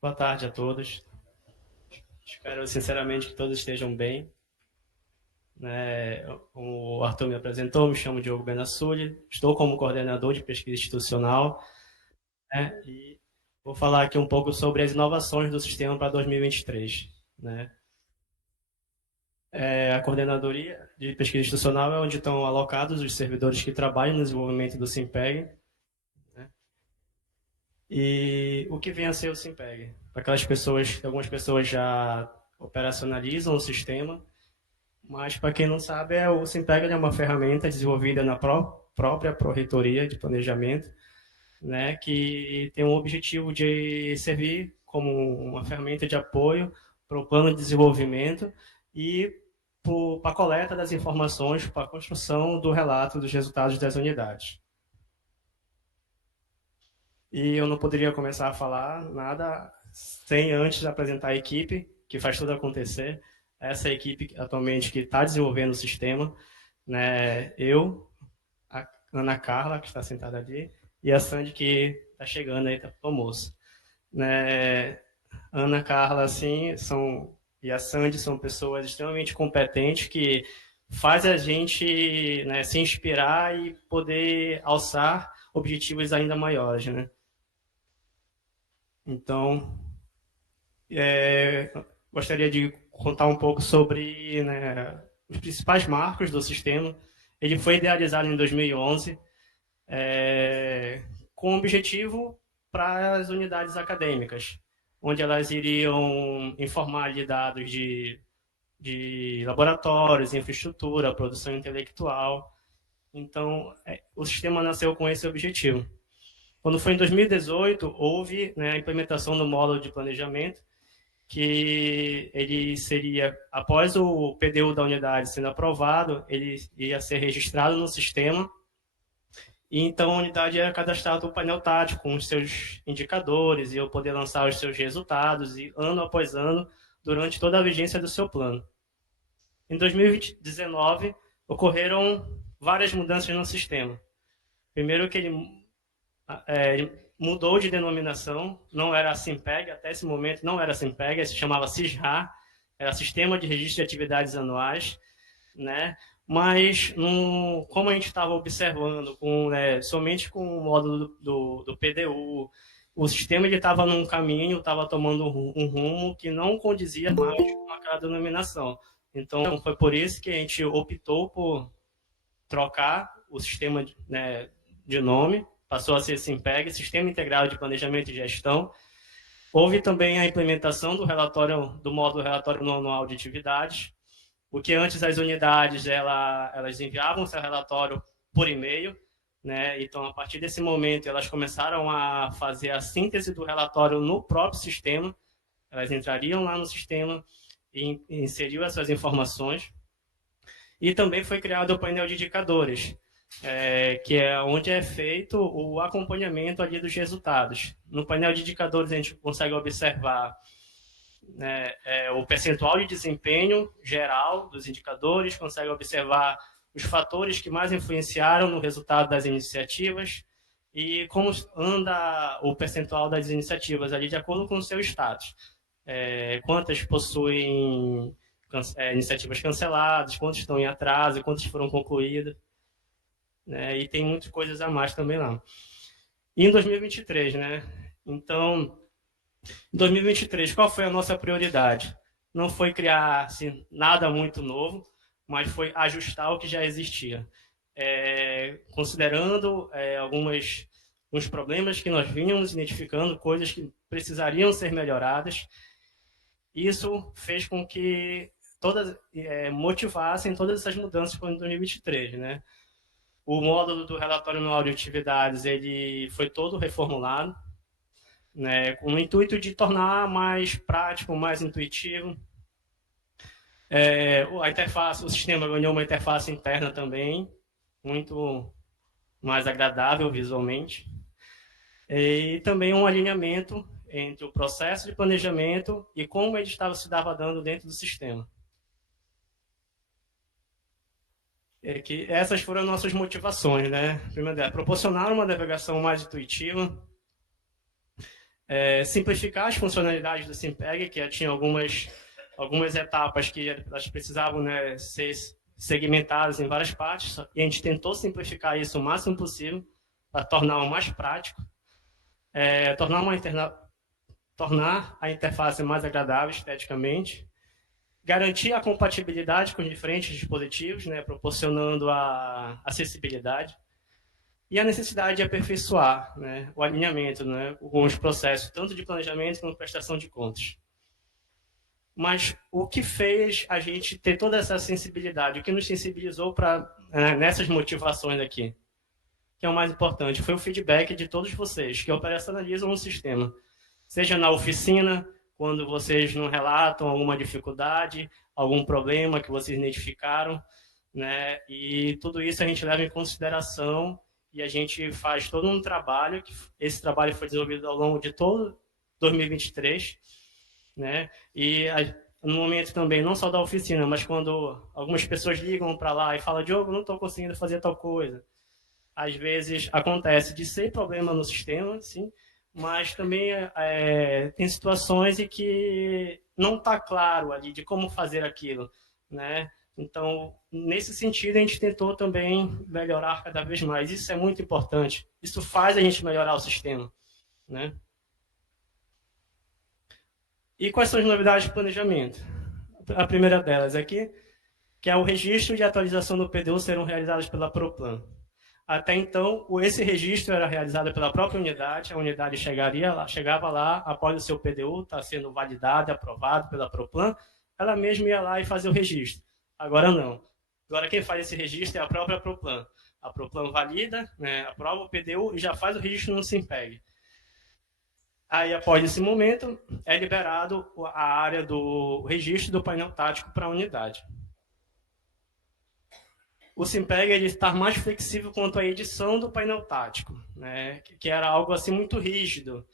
Boa tarde a todos. Espero sinceramente que todos estejam bem. O Arthur me apresentou, me chamo Diogo Benassuli, estou como coordenador de pesquisa institucional, e vou falar aqui um pouco sobre as inovações do sistema para 2023. A coordenadoria de pesquisa institucional é onde estão alocados os servidores que trabalham no desenvolvimento do Simpeg. E o que vem a ser o Simpeg? Para aquelas pessoas, algumas pessoas já operacionalizam o sistema, mas para quem não sabe, o Simpeg é uma ferramenta desenvolvida na própria Pró-Reitoria de Planejamento, que tem o objetivo de servir como uma ferramenta de apoio para o plano de desenvolvimento e para a coleta das informações, para a construção do relato dos resultados das unidades. E eu não poderia começar a falar nada sem antes apresentar a equipe que faz tudo acontecer. Essa equipe atualmente que está desenvolvendo o sistema, eu, a Ana Carla, que está sentada ali, e a Sandy, que está chegando aí para o almoço. Ana Carla, assim, e a Sandy são pessoas extremamente competentes que fazem a gente se inspirar e poder alçar objetivos ainda maiores, Então, gostaria de contar um pouco sobre os principais marcos do sistema. Ele foi idealizado em 2011 com o objetivo para as unidades acadêmicas, onde elas iriam informar de dados de laboratórios, infraestrutura, produção intelectual. Então, o sistema nasceu com esse objetivo. Quando foi em 2018, houve a implementação do módulo de planejamento, que ele seria, após o PDU da unidade sendo aprovado, ele ia ser registrado no sistema, e então a unidade era cadastrada no painel tático, com os seus indicadores, e eu poder lançar os seus resultados, e ano após ano, durante toda a vigência do seu plano. Em 2019, ocorreram várias mudanças no sistema. Primeiro que ele mudou de denominação, não era a Simpeg, até esse momento não era a Simpeg, se chamava SISRA, era Sistema de Registro de Atividades Anuais, mas como a gente estava observando, somente com o módulo do PDU, o sistema estava num caminho, estava tomando um rumo que não condizia mais com aquela denominação. Então, foi por isso que a gente optou por trocar o sistema de nome, passou a ser Simpeg, Sistema Integrado de Planejamento e Gestão. Houve também a implementação do módulo relatório no anual de atividades, porque antes as unidades elas enviavam seu relatório por e-mail, então a partir desse momento elas começaram a fazer a síntese do relatório no próprio sistema, elas entrariam lá no sistema e inseriam as suas informações. E também foi criado o painel de indicadores, que é onde é feito o acompanhamento ali dos resultados. No painel de indicadores a gente consegue observar o percentual de desempenho geral dos indicadores, consegue observar os fatores que mais influenciaram no resultado das iniciativas e como anda o percentual das iniciativas ali de acordo com o seu status. Quantas possuem iniciativas canceladas, quantas estão em atraso, quantas foram concluídas. E tem muitas coisas a mais também lá. E em 2023, Então, em 2023, qual foi a nossa prioridade? Não foi criar assim, nada muito novo, mas foi ajustar o que já existia. Considerando alguns problemas que nós vínhamos identificando, coisas que precisariam ser melhoradas. Isso fez com que motivassem todas essas mudanças para 2023, O módulo do relatório anual de atividades ele foi todo reformulado, com o intuito de tornar mais prático, mais intuitivo. A interface, o sistema ganhou uma interface interna também, muito mais agradável visualmente. E também um alinhamento entre o processo de planejamento e como ele se dava dando dentro do sistema. Que essas foram as nossas motivações, Primeiro, proporcionar uma navegação mais intuitiva, simplificar as funcionalidades do Simpeg, que tinha algumas etapas que elas precisavam, né, ser segmentadas em várias partes, e a gente tentou simplificar isso o máximo possível para tornar o mais prático, tornar a interface mais agradável esteticamente, garantir a compatibilidade com diferentes dispositivos, né, proporcionando a acessibilidade, e a necessidade de aperfeiçoar, né, o alinhamento, né, com os processos, tanto de planejamento quanto de prestação de contas. Mas o que fez a gente ter toda essa sensibilidade, o que nos sensibilizou nessas motivações aqui, que é o mais importante, foi o feedback de todos vocês que operacionalizam o sistema. Seja na oficina, quando vocês não relatam alguma dificuldade, algum problema que vocês identificaram, né? E tudo isso a gente leva em consideração e a gente faz todo um trabalho, que esse trabalho foi desenvolvido ao longo de todo 2023, né? E no momento também, não só da oficina, mas quando algumas pessoas ligam para lá e falam, Diogo, não estou conseguindo fazer tal coisa. Às vezes acontece de ser problema no sistema, sim, mas também tem situações em que não está claro ali de como fazer aquilo, né? Então, nesse sentido, a gente tentou também melhorar cada vez mais. Isso é muito importante. Isso faz a gente melhorar o sistema, né? E quais são as novidades de planejamento? A primeira delas aqui, que é o registro de atualização do PDU serão realizados pela Proplan. Até então, esse registro era realizado pela própria unidade, a unidade chegava lá, após o seu PDU estar sendo validado, aprovado pela Proplan, ela mesma ia lá e fazia o registro. Agora não. Agora quem faz esse registro é a própria Proplan. A Proplan valida, né, aprova o PDU e já faz o registro no Simpeg. Aí, após esse momento, é liberado a área do registro do painel tático para a unidade. O Simpeg ele está mais flexível quanto à edição do painel tático, né? Que era algo assim muito rígido.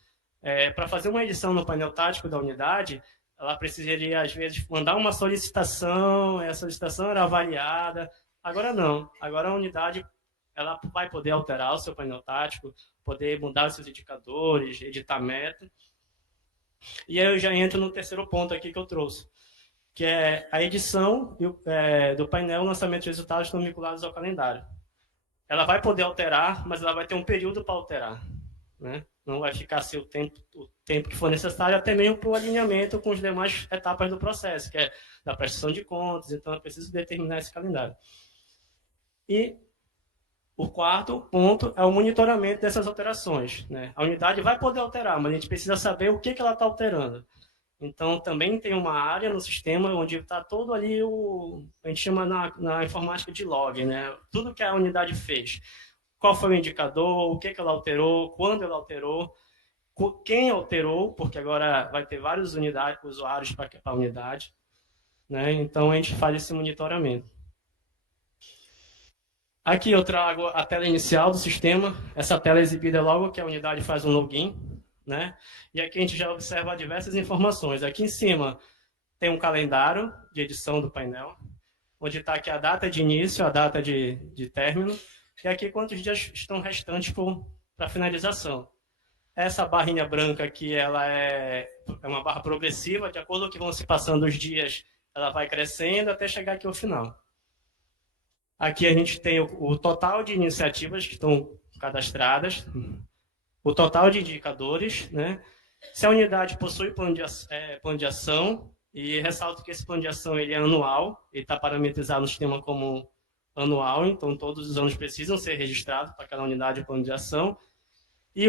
Para fazer uma edição no painel tático da unidade, ela precisaria, às vezes, mandar uma solicitação, essa solicitação era avaliada. Agora não. Agora a unidade ela vai poder alterar o seu painel tático, poder mudar os seus indicadores, editar meta. E aí eu já entro no terceiro ponto aqui que eu trouxe, que é a edição do painel, lançamento de resultados estão vinculados ao calendário. Ela vai poder alterar, mas ela vai ter um período para alterar, né? Não vai ficar assim o tempo que for necessário, até mesmo para o alinhamento com as demais etapas do processo, que é da prestação de contas, então é preciso determinar esse calendário. E o quarto ponto é o monitoramento dessas alterações, né? A unidade vai poder alterar, mas a gente precisa saber o que ela está alterando. Então, também tem uma área no sistema onde está todo ali a gente chama na informática de log, né? Tudo que a unidade fez. Qual foi o indicador, o que ela alterou, quando ela alterou, quem alterou, porque agora vai ter vários usuários para a unidade, né? Então, a gente faz esse monitoramento. Aqui eu trago a tela inicial do sistema. Essa tela é exibida logo que a unidade faz um login, né? E aqui a gente já observa diversas informações. Aqui em cima tem um calendário de edição do painel, onde está aqui a data de início, a data de término, e aqui quantos dias estão restantes para finalização. Essa barrinha branca aqui ela é uma barra progressiva, de acordo com que vão se passando os dias, ela vai crescendo até chegar aqui ao final. Aqui a gente tem o total de iniciativas que estão cadastradas, o total de indicadores, né? Se a unidade possui plano de ação, e ressalto que esse plano de ação ele é anual, ele está parametrizado no sistema como anual, então todos os anos precisam ser registrados para aquela unidade o plano de ação, e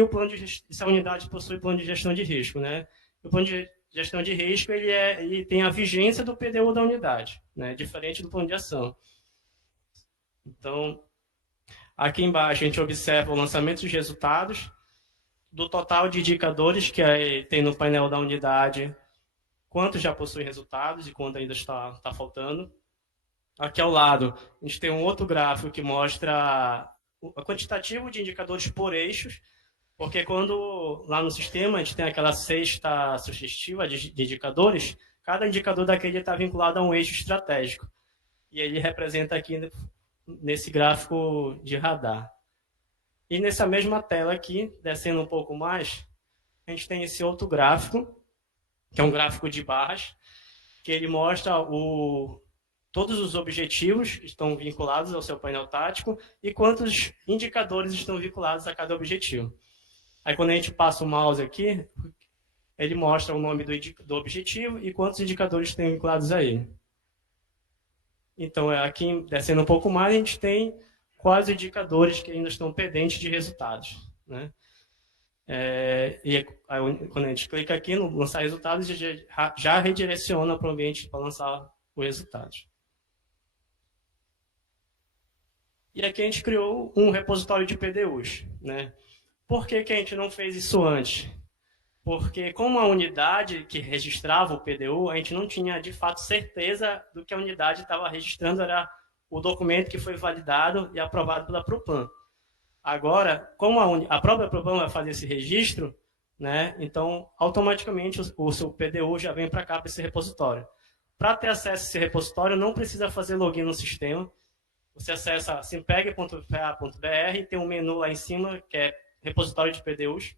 se a unidade possui plano de gestão de risco, né? O plano de gestão de risco ele tem a vigência do PDU da unidade, né? Diferente do plano de ação. Então, aqui embaixo a gente observa o lançamento dos resultados, do total de indicadores que tem no painel da unidade, quantos já possuem resultados e quanto ainda está faltando. Aqui ao lado, a gente tem um outro gráfico que mostra o quantitativo de indicadores por eixos, porque quando lá no sistema a gente tem aquela cesta sugestiva de indicadores, cada indicador daquele está vinculado a um eixo estratégico. E ele representa aqui nesse gráfico de radar. E nessa mesma tela aqui, descendo um pouco mais, a gente tem esse outro gráfico, que é um gráfico de barras, que ele mostra todos os objetivos que estão vinculados ao seu painel tático e quantos indicadores estão vinculados a cada objetivo. Aí, quando a gente passa o mouse aqui, ele mostra o nome do objetivo e quantos indicadores estão vinculados a ele. Então, aqui, descendo um pouco mais, a gente tem quais indicadores que ainda estão pendentes de resultados, né? E aí, quando a gente clica aqui no lançar resultados, já redireciona para o ambiente para lançar os resultados. E aqui a gente criou um repositório de PDUs, né? Por que a gente não fez isso antes? Porque como a unidade que registrava o PDU, a gente não tinha de fato certeza do que a unidade estava registrando, era o documento que foi validado e aprovado pela Proplan. Agora, como a própria Proplan vai fazer esse registro, né, então automaticamente o seu PDU já vem para cá, para esse repositório. Para ter acesso a esse repositório, não precisa fazer login no sistema. Você acessa simpeg.pa.br e tem um menu lá em cima, que é repositório de PDUs,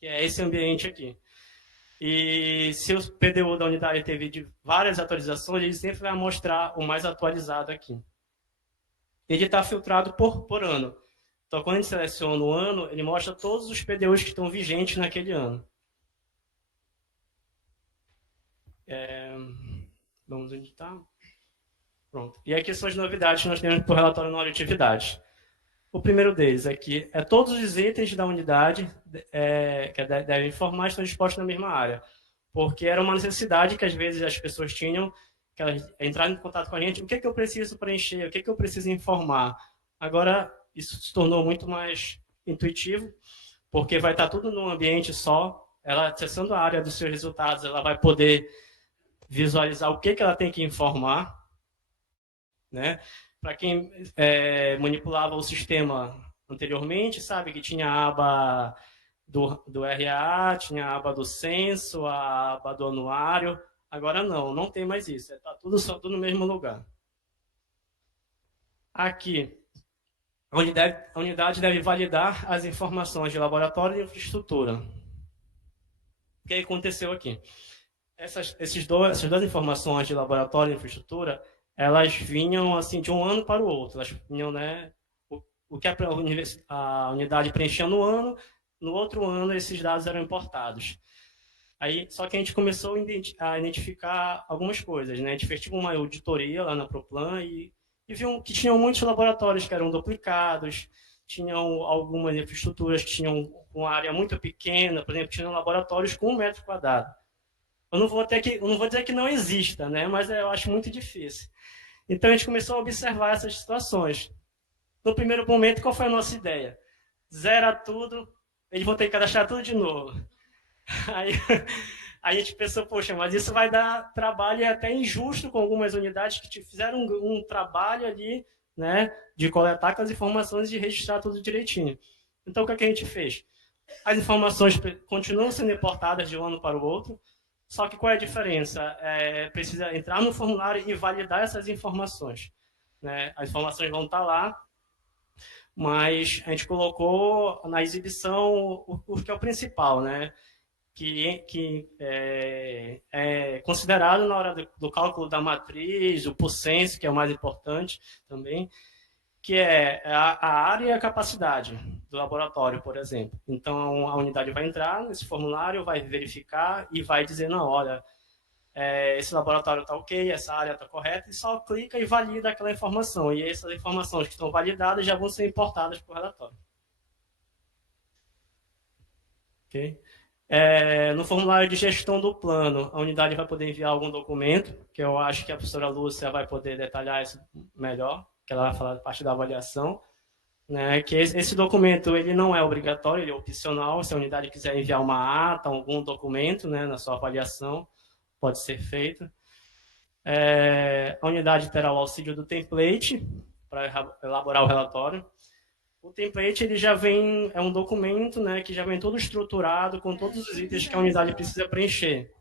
que é esse ambiente aqui. E se o PDU da unidade teve várias atualizações, ele sempre vai mostrar o mais atualizado aqui. Ele está filtrado por ano. Então, quando a gente seleciona o ano, ele mostra todos os PDUs que estão vigentes naquele ano. Vamos editar. Pronto. E aqui são as novidades que nós temos para o relatório anual de atividades. O primeiro deles é que todos os itens da unidade que devem informar estão dispostos na mesma área, porque era uma necessidade que às vezes as pessoas tinham, que elas entraram em contato com a gente, o que eu preciso preencher, o que eu preciso informar. Agora, isso se tornou muito mais intuitivo, porque vai estar tudo num ambiente só, ela acessando a área dos seus resultados, ela vai poder visualizar o que ela tem que informar, né? Para quem manipulava o sistema anteriormente, sabe que tinha a aba do RA, tinha a aba do censo, a aba do anuário. Agora não tem mais isso. Está tudo no mesmo lugar. Aqui, a unidade deve validar as informações de laboratório e infraestrutura. O que aconteceu aqui? Essas duas informações de laboratório e infraestrutura, elas vinham assim de um ano para o outro. Elas vinham, né, o que a unidade preenchia no ano, no outro ano esses dados eram importados. Aí, só que a gente começou a identificar algumas coisas, né? A gente fez tipo uma auditoria lá na Proplan e viu que tinham muitos laboratórios que eram duplicados, tinham algumas infraestruturas que tinham uma área muito pequena, por exemplo, tinham laboratórios com 1 metro quadrado. Eu não vou dizer que não exista, né? Mas eu acho muito difícil. Então a gente começou a observar essas situações. No primeiro momento, qual foi a nossa ideia? Zera tudo, eles vão ter que cadastrar tudo de novo. Aí a gente pensou, poxa, mas isso vai dar trabalho e é até injusto com algumas unidades que fizeram um trabalho ali, né, de coletar aquelas informações e de registrar tudo direitinho. Então o que a gente fez? As informações continuam sendo importadas de um ano para o outro, só que qual é a diferença? Precisa entrar no formulário e validar essas informações, né? As informações vão estar lá, mas a gente colocou na exibição o que é o principal, né? Que é considerado na hora do cálculo da matriz, o porcento, que é o mais importante também, que é a área e a capacidade do laboratório, por exemplo. Então, a unidade vai entrar nesse formulário, vai verificar e vai dizer, não, olha, esse laboratório está ok, essa área está correta, e só clica e valida aquela informação. E essas informações que estão validadas já vão ser importadas para o relatório. Ok? No formulário de gestão do plano, a unidade vai poder enviar algum documento, que eu acho que a professora Lúcia vai poder detalhar isso melhor, que ela vai falar da parte da avaliação, né? Que esse documento ele não é obrigatório, ele é opcional. Se a unidade quiser enviar uma ata, algum documento, né, na sua avaliação, pode ser feito. A unidade terá o auxílio do template para elaborar o relatório. O template ele já vem, é um documento, né, que já vem todo estruturado com todos os itens que a unidade precisa preencher.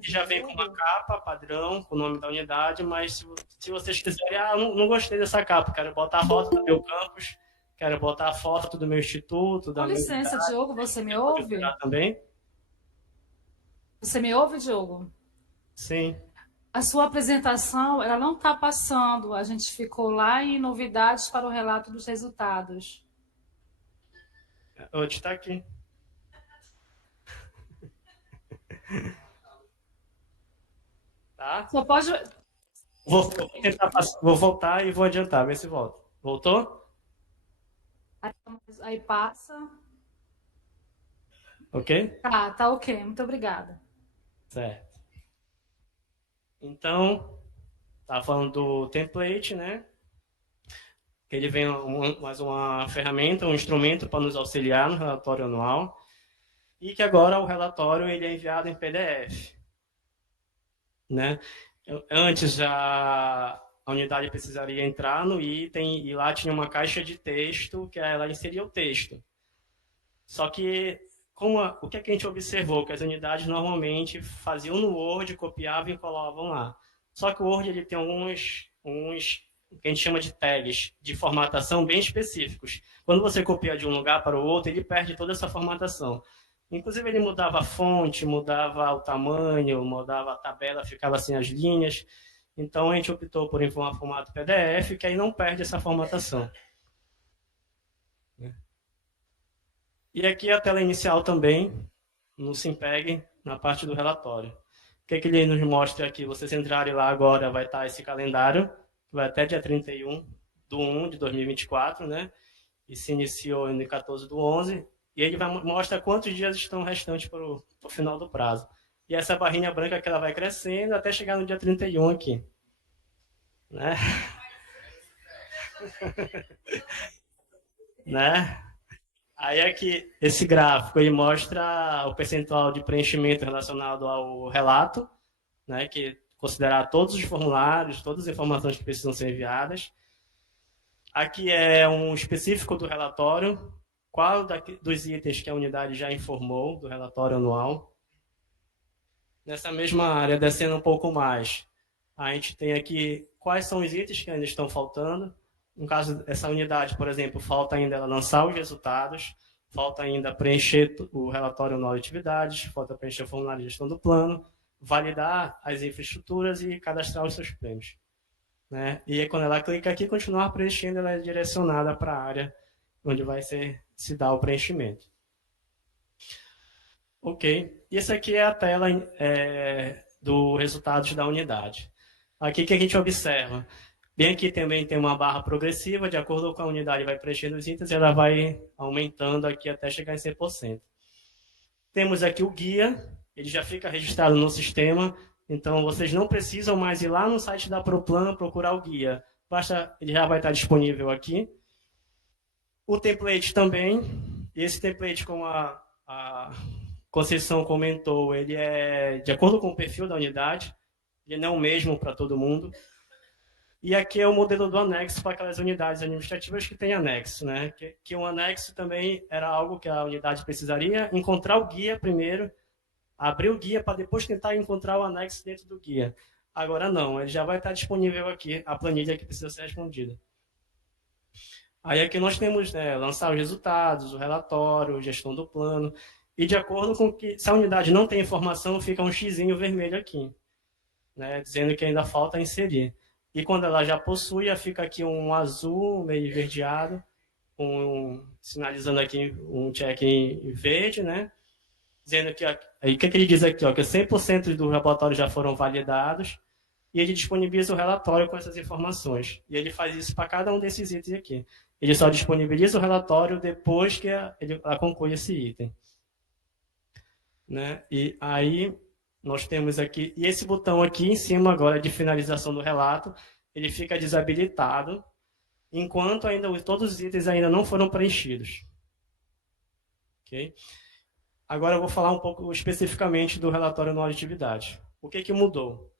E já vem com uma capa padrão, com o nome da unidade, mas se vocês quiserem, não gostei dessa capa, quero botar a rota do meu campus, quero botar a foto do meu instituto, Com da minha licença, unidade, Diogo, você me pode ouve? alterar também? Você me ouve, Diogo? Sim. A sua apresentação, ela não está passando. A gente ficou lá em novidades para o relato dos resultados. Hoje está aqui. Tá? Só pode. Vou voltar e vou adiantar, ver se volta. Voltou? Aí passa. Ok? Tá ok. Muito obrigada. Certo. Então, tá falando do template, né? Que ele vem mais uma ferramenta, um instrumento para nos auxiliar no relatório anual. E que agora o relatório ele é enviado em PDF, né? Antes a unidade precisaria entrar no item e lá tinha uma caixa de texto que ela inseria o texto. Só que o que a gente observou? Que as unidades normalmente faziam no Word, copiavam e colavam lá. Só que o Word ele tem uns que a gente chama de tags de formatação bem específicos. Quando você copia de um lugar para o outro, ele perde toda essa formatação. Inclusive, ele mudava a fonte, mudava o tamanho, mudava a tabela, ficava assim as linhas. Então, a gente optou por um formato PDF, que aí não perde essa formatação. E aqui a tela inicial também, no Simpeg, na parte do relatório. O que, que ele nos mostra aqui? Vocês entrarem lá agora, vai estar esse calendário, que vai até dia 31/1 de 2024, né? E se iniciou no 14/11, e ele mostra quantos dias estão restantes para o final do prazo. E essa barrinha branca que ela vai crescendo até chegar no dia 31 aqui. Né? Né? Aí aqui, esse gráfico, ele mostra o percentual de preenchimento relacionado ao relato, né, que considerar todos os formulários, todas as informações que precisam ser enviadas. Aqui é um específico do relatório, qual dos itens que a unidade já informou do relatório anual. Nessa mesma área, descendo um pouco mais, a gente tem aqui quais são os itens que ainda estão faltando. No caso dessa unidade, por exemplo, falta ainda ela lançar os resultados, falta ainda preencher o relatório anual de atividades, falta preencher o formulário de gestão do plano, validar as infraestruturas e cadastrar os seus prêmios. Né? E aí, quando ela clica aqui, continuar preenchendo, ela é direcionada para a área onde vai se dar o preenchimento. Ok. E essa aqui é a tela do resultados da unidade. Aqui que a gente observa. Bem aqui também tem uma barra progressiva, de acordo com a unidade vai preenchendo os itens, ela vai aumentando aqui até chegar em 100%. Temos aqui o guia, ele já fica registrado no sistema, então vocês não precisam mais ir lá no site da ProPlan procurar o guia. Basta, ele já vai estar disponível aqui. O template também, esse template, como a Conceição comentou, ele é de acordo com o perfil da unidade, ele não é o mesmo para todo mundo. E aqui é o modelo do anexo para aquelas unidades administrativas que têm anexo, né? Que um anexo também era algo que a unidade precisaria encontrar o guia primeiro, abrir o guia para depois tentar encontrar o anexo dentro do guia. Agora não, ele já vai estar disponível aqui a planilha que precisa ser respondida. Aí aqui nós temos, né, lançar os resultados, o relatório, gestão do plano, e de acordo com que, se a unidade não tem informação, fica um xizinho vermelho aqui, né, dizendo que ainda falta inserir. E quando ela já possui, fica aqui um azul meio esverdeado, sinalizando aqui um check em verde, né? Dizendo que aí o que ele diz aqui, ó, que 100% dos relatórios já foram validados e ele disponibiliza o relatório com essas informações. E ele faz isso para cada um desses itens aqui. Ele só disponibiliza o relatório depois que ela conclui esse item. Né? E aí nós temos aqui, e esse botão aqui em cima agora de finalização do relato, ele fica desabilitado, enquanto ainda todos os itens ainda não foram preenchidos. Ok? Agora eu vou falar um pouco especificamente do relatório anual de atividade. O que mudou?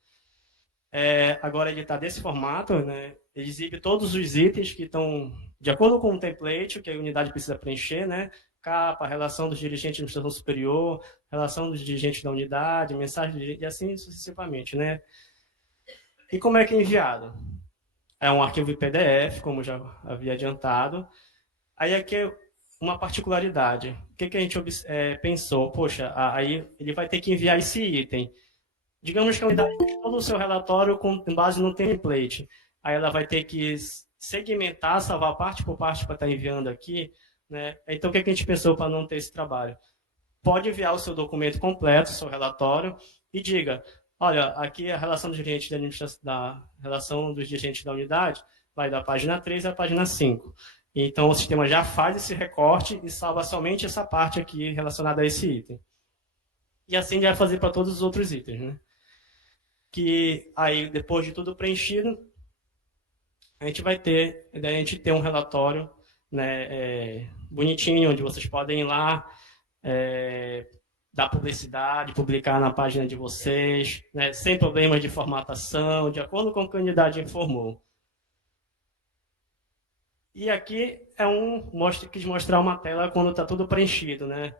Agora ele está desse formato, né? Ele exibe todos os itens que estão de acordo com o template que a unidade precisa preencher, né? Capa, relação dos dirigentes da administração superior, relação dos dirigentes da unidade, mensagem e assim sucessivamente, né? E como é que é enviado? É um arquivo em PDF, como já havia adiantado. Aí aqui é uma particularidade. O que a gente pensou? Poxa, aí ele vai ter que enviar esse item. Digamos que a unidade fez todo o seu relatório com base no template. Aí ela vai ter que segmentar, salvar parte por parte para estar enviando aqui. Né? Então, o que a gente pensou para não ter esse trabalho? Pode enviar o seu documento completo, o seu relatório, e diga, olha, aqui a relação dos dirigentes da relação dos dirigentes da unidade vai da página 3 à página 5. Então, o sistema já faz esse recorte e salva somente essa parte aqui relacionada a esse item. E assim ele vai fazer para todos os outros itens, né? Que aí, depois de tudo preenchido, a gente vai ter, a gente tem um relatório, né, bonitinho, onde vocês podem ir lá, dar publicidade, publicar na página de vocês, né, sem problemas de formatação, de acordo com o que a unidade informou. E aqui quis mostrar uma tela quando está tudo preenchido, né?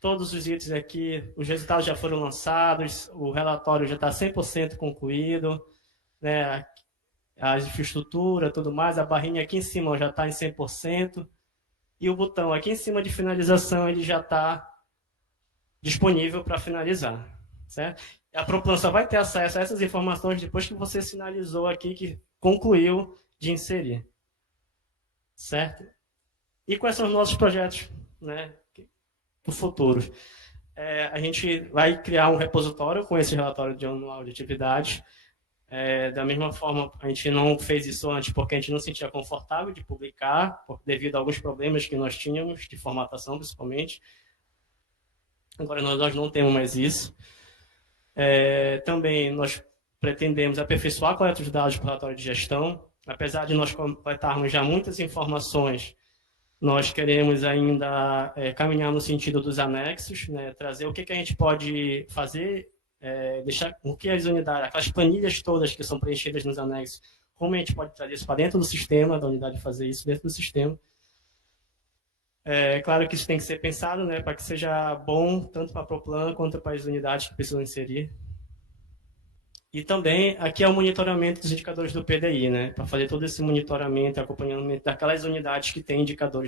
Todos os itens aqui, os resultados já foram lançados, o relatório já está 100% concluído, né? A infraestrutura, tudo mais, a barrinha aqui em cima já está em 100%, e o botão aqui em cima de finalização ele já está disponível para finalizar, certo? A Proplan só vai ter acesso a essas informações depois que você sinalizou aqui que concluiu de inserir, certo? E quais são os nossos projetos, né, para o futuro? A gente vai criar um repositório com esse relatório de anual de atividades. Da mesma forma, a gente não fez isso antes porque a gente não se sentia confortável de publicar, devido a alguns problemas que nós tínhamos, de formatação principalmente. Agora nós não temos mais isso. Também nós pretendemos aperfeiçoar a coleta de dados para o relatório de gestão. Apesar de nós coletarmos já muitas informações, nós queremos ainda caminhar no sentido dos anexos, né, trazer o que a gente pode fazer, deixar o que as unidades, aquelas planilhas todas que são preenchidas nos anexos, como a gente pode trazer isso para dentro do sistema, da unidade fazer isso dentro do sistema. Claro que isso tem que ser pensado, né, para que seja bom tanto para a Proplan quanto para as unidades que precisam inserir. E também aqui é o monitoramento dos indicadores do PDI, né, para fazer todo esse monitoramento e acompanhamento daquelas unidades que têm indicadores